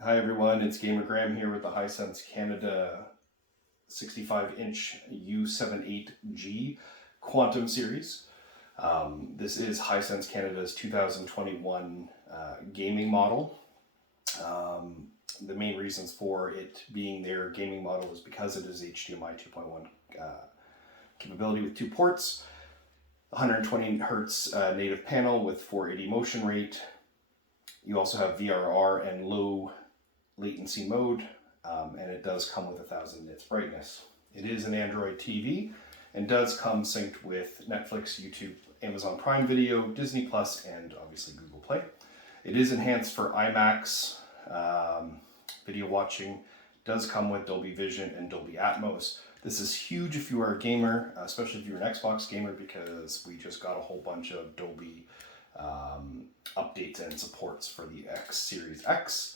Hi everyone, it's Gamer Graham here with the Hisense Canada 65-inch U78G Quantum Series. This is Hisense Canada's 2021 gaming model. The main reasons for it being their gaming model is because it is HDMI 2.1 capability with 2 ports, 120 Hz native panel with 480 motion rate. You also have VRR and low latency mode, and it does come with 1000 nits brightness. It is an Android TV and does come synced with Netflix, YouTube, Amazon Prime Video, Disney Plus, and obviously Google Play. It is enhanced for IMAX video watching. Does come with Dolby Vision and Dolby Atmos. This is huge if you are a gamer, especially if you're an Xbox gamer, because we just got a whole bunch of Dolby updates and supports for the XboxSeriesX.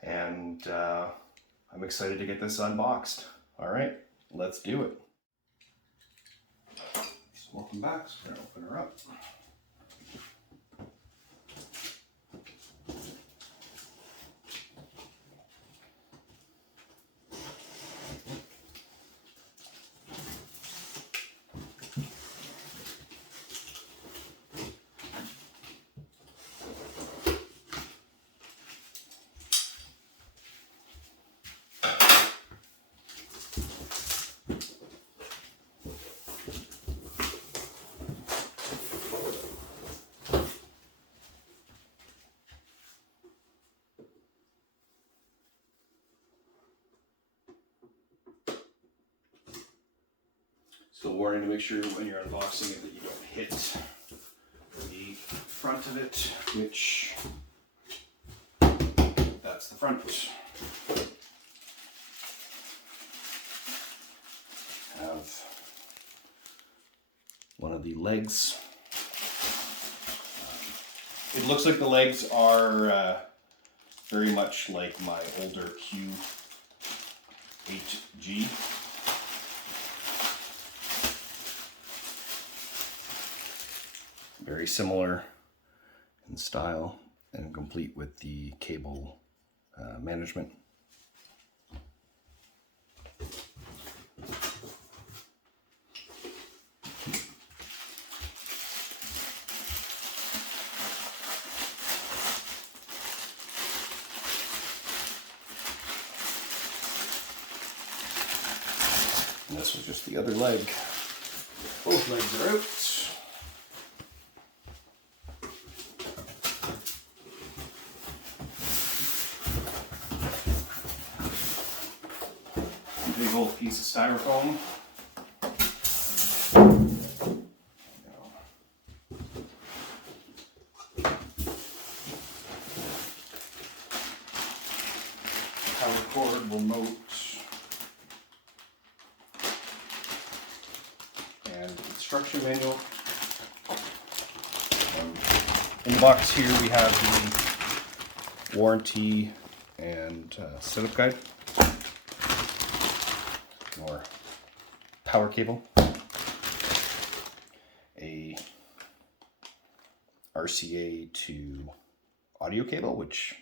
And I'm excited to get this unboxed. All right, let's do it. So welcome back. So we're gonna open her up. So warning to make sure when you're unboxing it that you don't hit the front of it, which that's the front. Have one of the legs. It looks like the legs are very much like my older QHG. Very similar in style and complete with the cable management. And this was just the other leg. Both legs are out. Big old piece of styrofoam. Power cord, remote, and instruction manual. In the box here we have the warranty and setup guide. Or power cable, a RCA to audio cable, which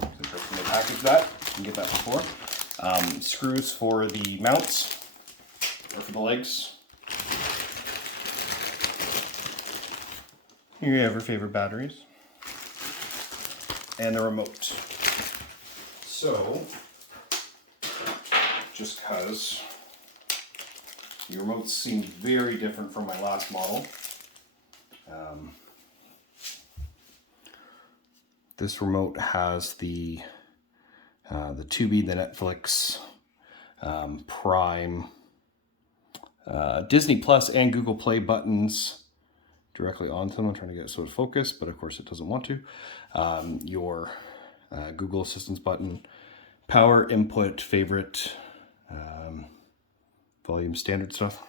is interesting. They package that. You can get that before. Screws for the mounts or for the legs. Your ever favorite batteries, and a remote. So, just because the remotes seem very different from my last model. This remote has the Tubi, the Netflix, Prime, Disney Plus, and Google Play buttons directly onto them. I'm trying to get it so it focus, but of course it doesn't want to. Your Google Assistance button, power input, favorite, volume standard stuff.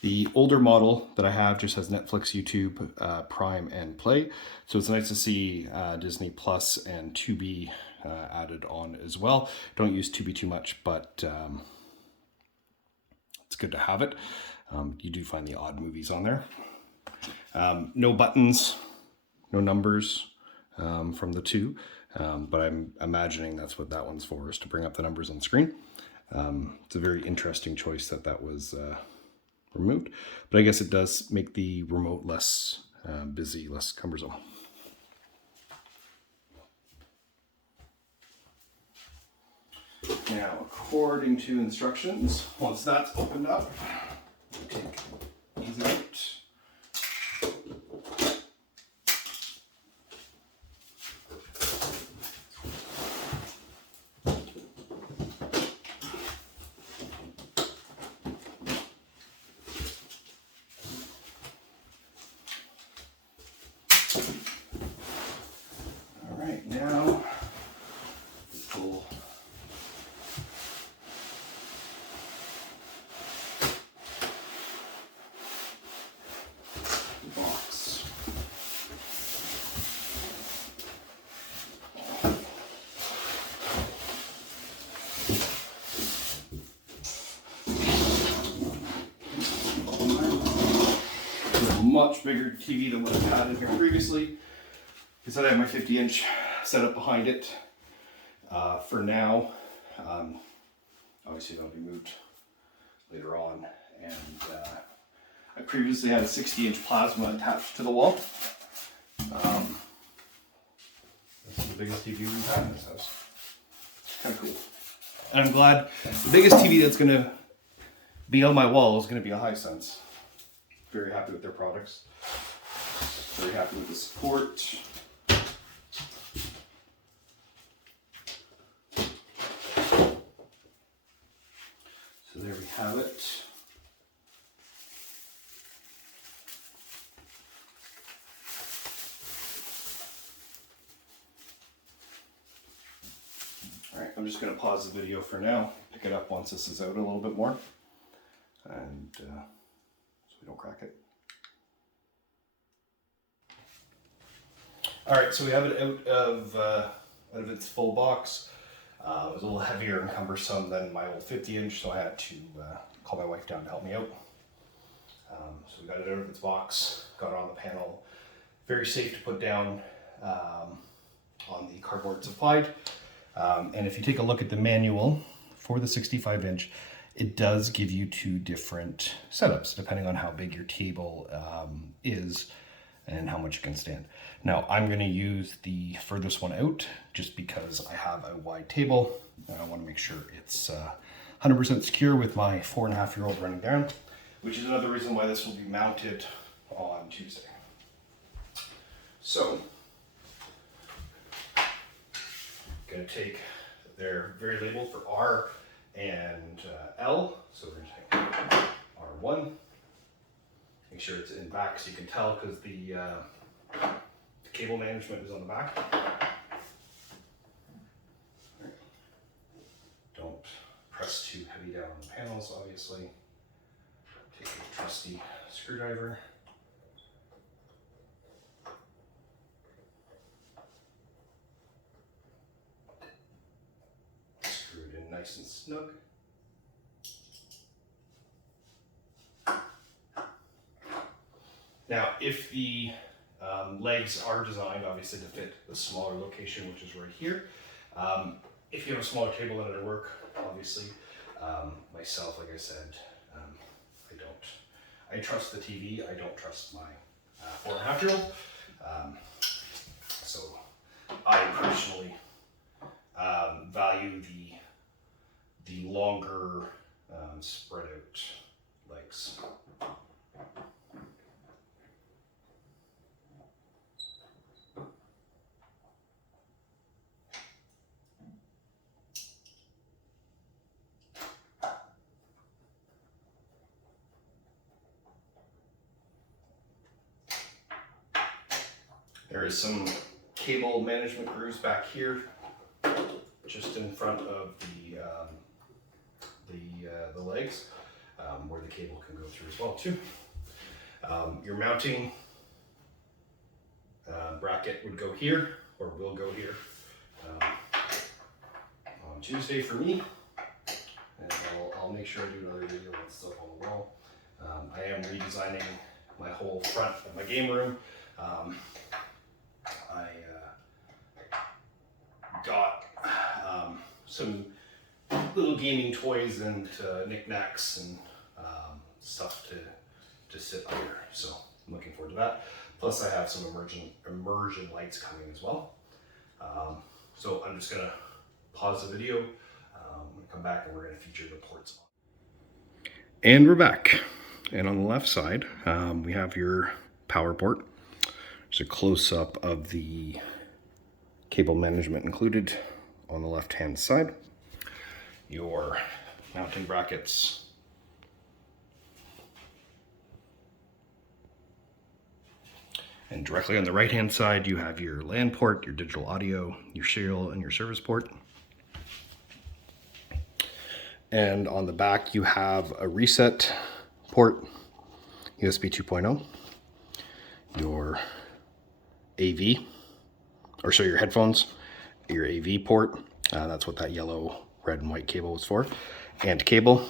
The older model that I have just has Netflix, YouTube, Prime, and Play. So it's nice to see Disney Plus and Tubi added on as well. Don't use Tubi too much, but it's good to have it. You do find the odd movies on there. No buttons, no numbers. from the two, but I'm imagining that's what that one's for, is to bring up the numbers on screen. It's a very interesting choice that was removed, but I guess it does make the remote less busy, less cumbersome. Now, according to instructions, once that's opened up, take these out. All right, now pull the box. A much bigger TV than what I've had in here previously, because I have my 50-inch set up behind it for now. Obviously that'll be moved later on, and I previously had a 60-inch plasma attached to the wall. This is the biggest TV we've had in this house. Kind of cool. And I'm glad the biggest TV that's going to be on my wall is going to be a Hisense. Very happy with their products. Very happy with the support. So there we have it. All right, I'm just going to pause the video for now, pick it up once this is out a little bit more, and so we don't crack it. All right, so we have it out of its full box. It was a little heavier and cumbersome than my old 50-inch, so I had to call my wife down to help me out. So we got it out of its box, got it on the panel. Very safe to put down on the cardboard supplied. And if you take a look at the manual for the 65-inch, it does give you two different setups depending on how big your table is and how much it can stand. Now I'm going to use the furthest one out just because I have a wide table and I want to make sure it's 100% secure with my 4.5-year-old running down, which is another reason why this will be mounted on Tuesday. So, going to take, they're very labeled for R and L, so we're going to take R1. Make sure it's in back so you can tell, because the cable management is on the back. Right. Don't press too heavy down on the panels, obviously. Take a trusty screwdriver. Screw it in nice and snug. Now, if the legs are designed, obviously, to fit the smaller location, which is right here. If you have a smaller table than it'll work, obviously. Myself, like I said, I trust the TV. I don't trust my 4.5-year-old. So I personally value the longer spread out legs. There is some cable management grooves back here, just in front of the legs, where the cable can go through as well too. Your mounting bracket would go here, or will go here, on Tuesday for me, and I'll make sure I do another video with stuff on the wall. I am redesigning my whole front of my game room. some little gaming toys and knickknacks and stuff to sit under. So I'm looking forward to that. Plus I have some immersion lights coming as well. So I'm just gonna pause the video. I'm gonna come back and we're gonna feature the ports. And we're back. And on the left side, we have your power port. There's a close-up of the cable management included on the left-hand side. Your mounting brackets. And directly on the right-hand side, you have your LAN port, your digital audio, your serial, and your service port. And on the back, you have a reset port, USB 2.0, your AV, or so your headphones, your AV port, that's what that yellow, red, and white cable was for, and cable,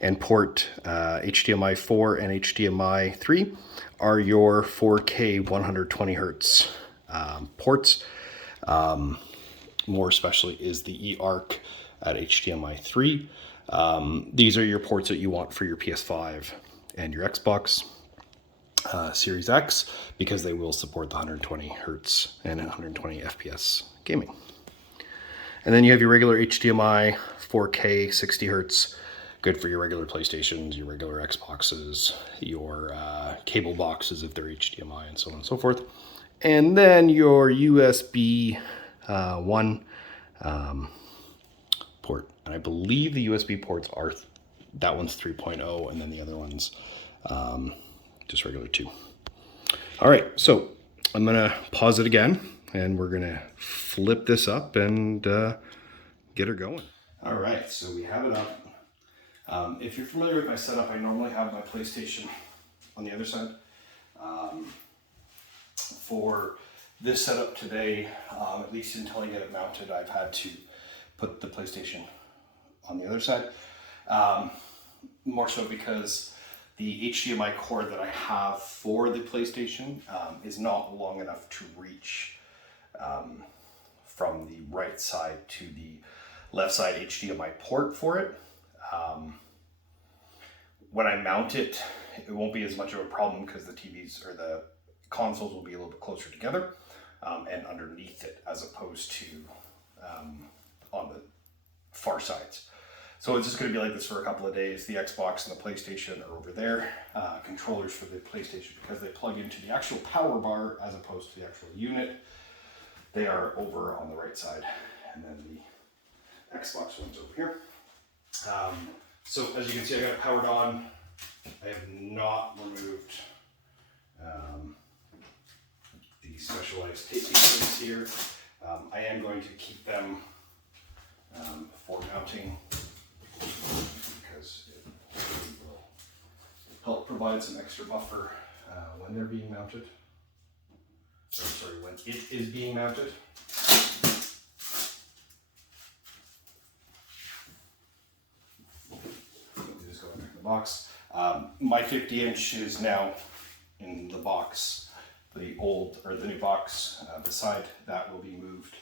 and port HDMI 4 and HDMI 3 are your 4K 120 hertz ports. More especially is the eARC at HDMI 3. These are your ports that you want for your PS5 and your Xbox Series X, because they will support the 120 hertz and 120 FPS gaming. And then you have your regular HDMI 4K 60 hertz, good for your regular PlayStations, your regular Xboxes, your cable boxes if they're HDMI, and so on and so forth. And then your USB 1 port. And I believe the USB ports are, that one's 3.0, and then the other one's just regular 2. All right, so I'm gonna pause it again, and we're gonna flip this up and get her going. All right, so we have it up. If you're familiar with my setup, I normally have my PlayStation on the other side. For this setup today, at least until I get it mounted, I've had to put the PlayStation on the other side. More so because the HDMI cord that I have for the PlayStation is not long enough to reach from the right side to the left side HDMI port for it. When I mount it, it won't be as much of a problem because the TVs or the consoles will be a little bit closer together and underneath it, as opposed to on the far sides. So it's just going to be like this for a couple of days. The Xbox and the PlayStation are over there. Controllers for the PlayStation, because they plug into the actual power bar as opposed to the actual unit, they are over on the right side. And then the Xbox one's over here. So as you can see, I got it powered on. I have not removed the specialized tape pieces here. I am going to keep them for mounting, because it will help provide some extra buffer when they're being mounted. Or, sorry, when it is being mounted. Just go back in the box. My 50-inch is now in the box. The old, or the new box beside that will be moved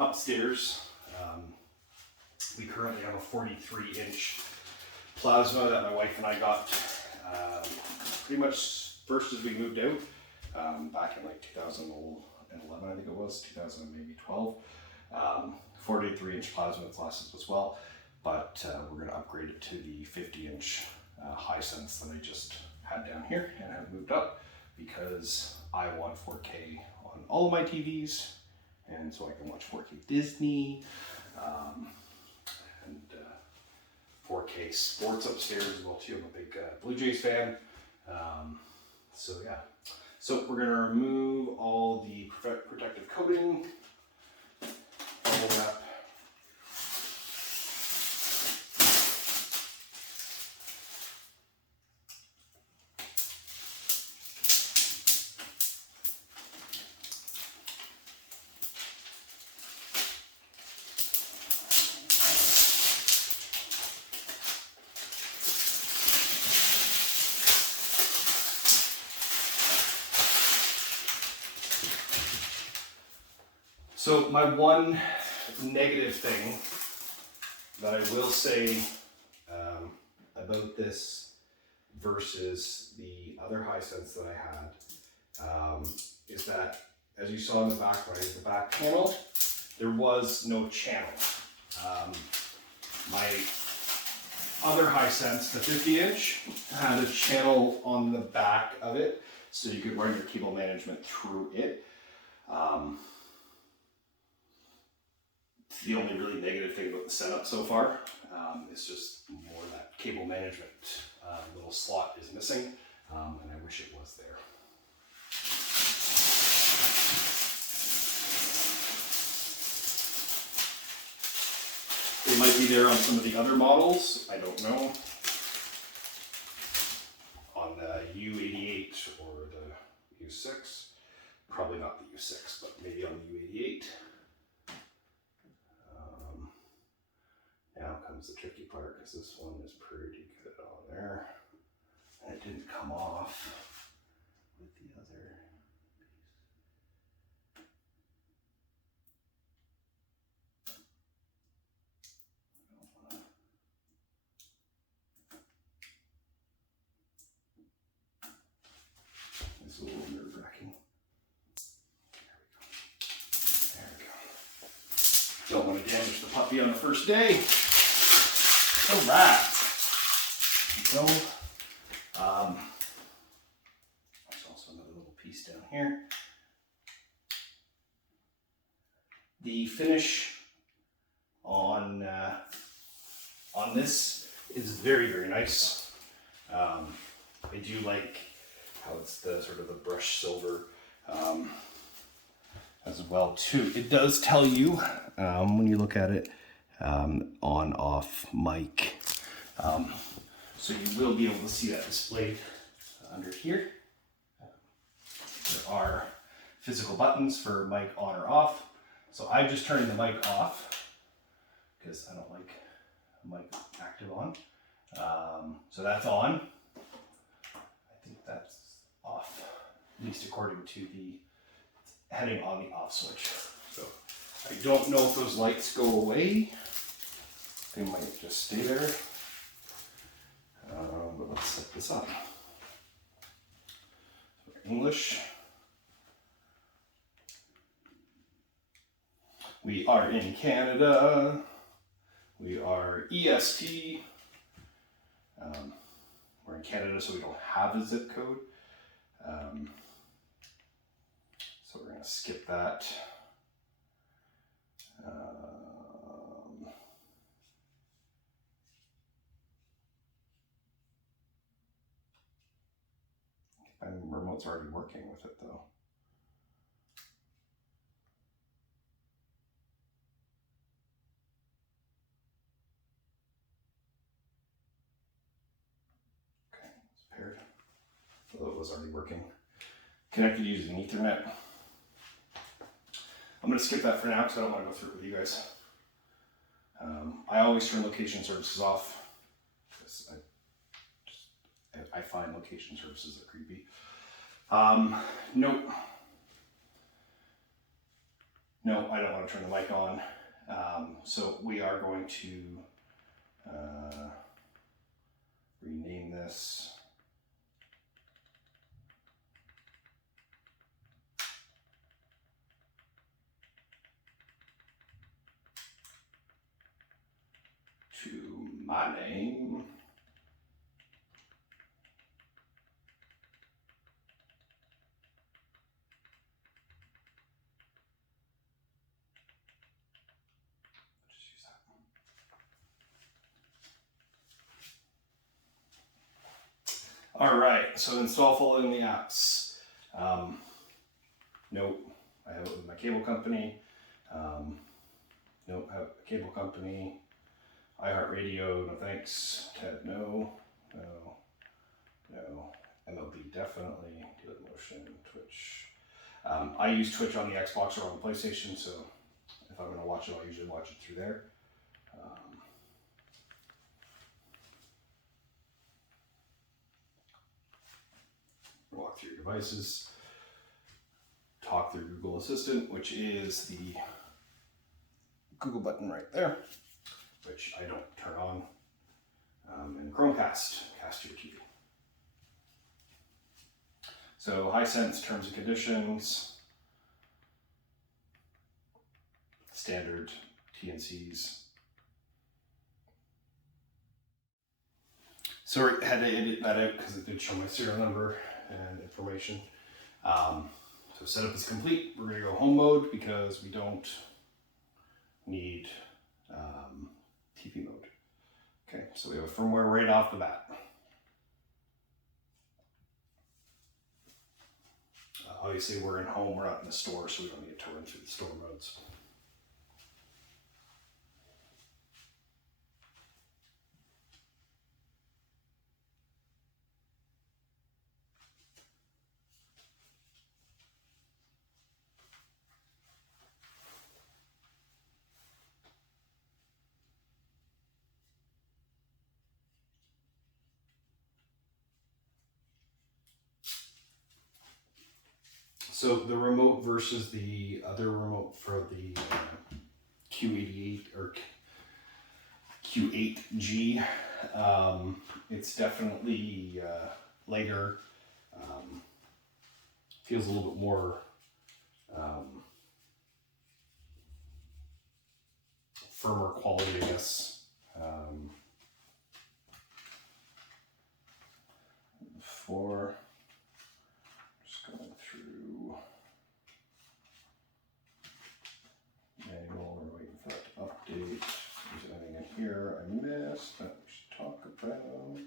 upstairs. We currently have a 43-inch plasma that my wife and I got pretty much first as we moved out back in like 2011, I think it was, 2012. 43-inch plasma lasts as well, but we're going to upgrade it to the 50-inch Hisense that I just had down here and have moved up, because I want 4K on all of my TVs, and so I can watch 4K Disney, and 4K sports upstairs as well too. I'm a big Blue Jays fan. So yeah, so we're gonna remove all the protective coating, bubble wrap. So my one negative thing that I will say about this versus the other Hisense that I had is that, as you saw in the back, right, the back panel, there was no channel. My other Hisense, the 50-inch, had a channel on the back of it, so you could run your cable management through it. The only really negative thing about the setup so far is just more that cable management little slot is missing, and I wish it was there. It might be there on some of the other models, I don't know. On the U88 or the U6, probably not the U6, but maybe on the U88. Now comes the tricky part, because this one is pretty good on there. And it didn't come off with the other piece. It's a little nerve-wracking. There we go. Don't want to damage the puppy on the first day. Alright. So, there's also another little piece down here. The finish on this is very, very nice. I do like how it's the sort of the brushed silver as well too. It does tell you when you look at it on off mic, so you will be able to see that displayed under here. There are physical buttons for mic on or off. So I'm just turning the mic off because I don't like mic active on. So that's on. I think that's off, at least according to the heading on the off switch. So I don't know if those lights go away. They might just stay there. But let's set this up. English. We are in Canada. We are EST. We're in Canada, so we don't have a zip code. So we're going to skip that. My remote's already working with it, though. Okay, it's paired. Although it was already working. Connected using Ethernet. I'm going to skip that for now because I don't want to go through it with you guys. I always turn location services off because I find location services are creepy. Nope. No, I don't want to turn the mic on. So we are going to rename this. To my name. Just use that one. All right, so install following the apps. Nope, I have it with my cable company. Nope, I have a cable company. iHeartRadio, no thanks. TED, no. No. No. MLB, definitely. Dailymotion, Twitch. I use Twitch on the Xbox or on the PlayStation, so if I'm going to watch it, I'll usually watch it through there. Walk through your devices. Talk through Google Assistant, which is the Google button right there, which I don't turn on, and Chromecast, cast to your TV. So Hisense terms and conditions, standard TNCs. Sorry, I had to edit that out because it did show my serial number and information. So setup is complete. We're going to go home mode because we don't need TV mode. Okay, so we have a firmware right off the bat. Obviously we're in home, we're not in the store, so we don't need to run through the store modes. So the remote versus the other remote for the Q88 or Q8G, it's definitely lighter, feels a little bit more firmer quality, I guess. Just going through manual, we're waiting for that to update. Is there anything in here I missed that we should talk about?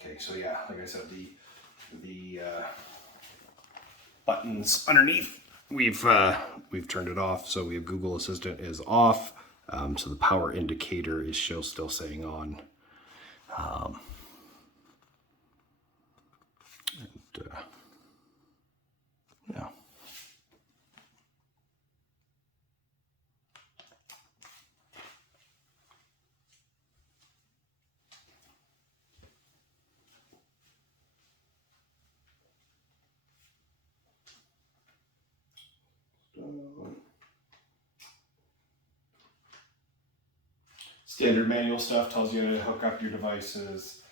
Okay, so yeah, like I said, the buttons underneath, we've turned it off. So we have Google Assistant is off. So the power indicator is still saying on. Yeah. Standard manual stuff tells you to hook up your devices.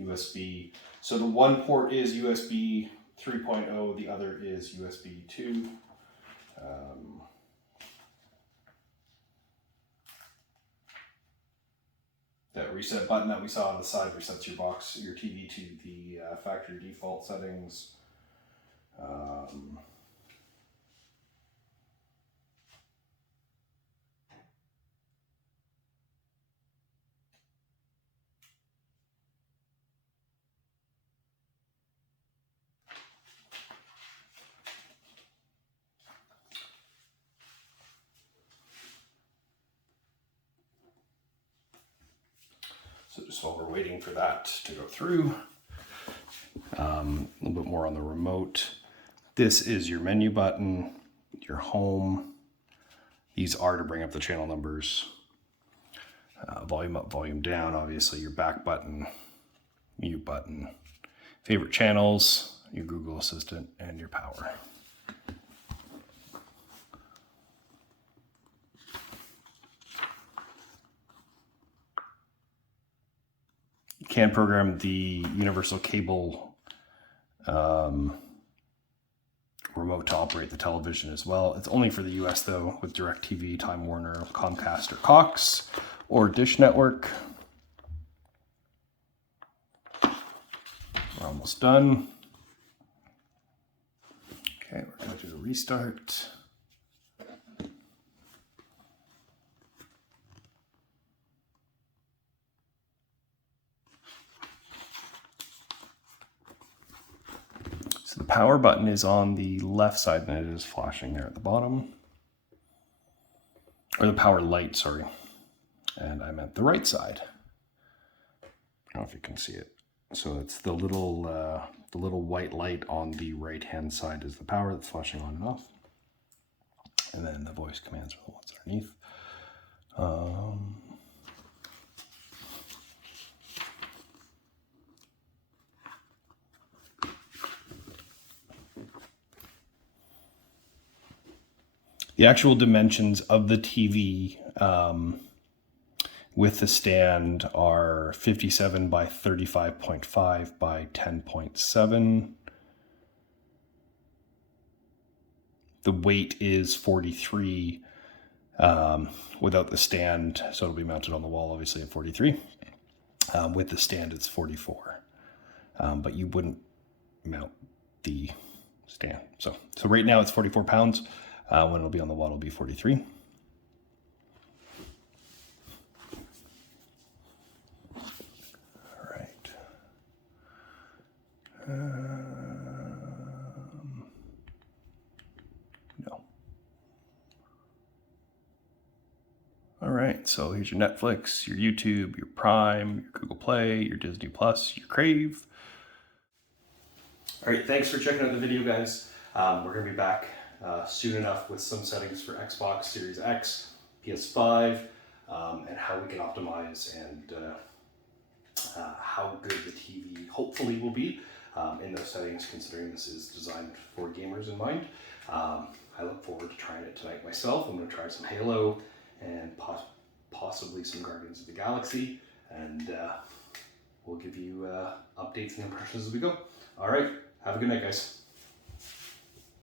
USB. So the one port is USB 3.0, the other is USB 2. That reset button that we saw on the side resets your TV to the factory default settings. So just while we're waiting for that to go through, a little bit more on the remote. This is your menu button, your home. These are to bring up the channel numbers. Volume up, volume down, obviously your back button, mute button, favorite channels, your Google Assistant, and your power. You can program the universal cable remote to operate the television as well. It's only for the US though, with DirecTV, Time Warner, Comcast, or Cox, or Dish Network. We're almost done. Okay, we're going to do a restart. So the power button is on the left side and it is flashing there at the bottom. Or the power light, sorry. And I meant the right side. I don't know if you can see it. So it's the little white light on the right hand side is the power that's flashing on and off. And then the voice commands are the ones underneath. The actual dimensions of the TV with the stand are 57 by 35.5 by 10.7. The weight is 43 without the stand, so it'll be mounted on the wall obviously at 43. With the stand it's 44, but you wouldn't mount the stand. So right now it's 44 pounds. When it'll be on the wall, it'll be 43. All right. No. All right, so here's your Netflix, your YouTube, your Prime, your Google Play, your Disney Plus, your Crave. All right, thanks for checking out the video, guys. We're gonna be back soon enough with some settings for Xbox Series X, PS5, and how we can optimize and how good the TV hopefully will be in those settings, considering this is designed for gamers in mind. I look forward to trying it tonight myself. I'm going to try some Halo and possibly some Guardians of the Galaxy, and we'll give you updates and impressions as we go. All right, have a good night, guys.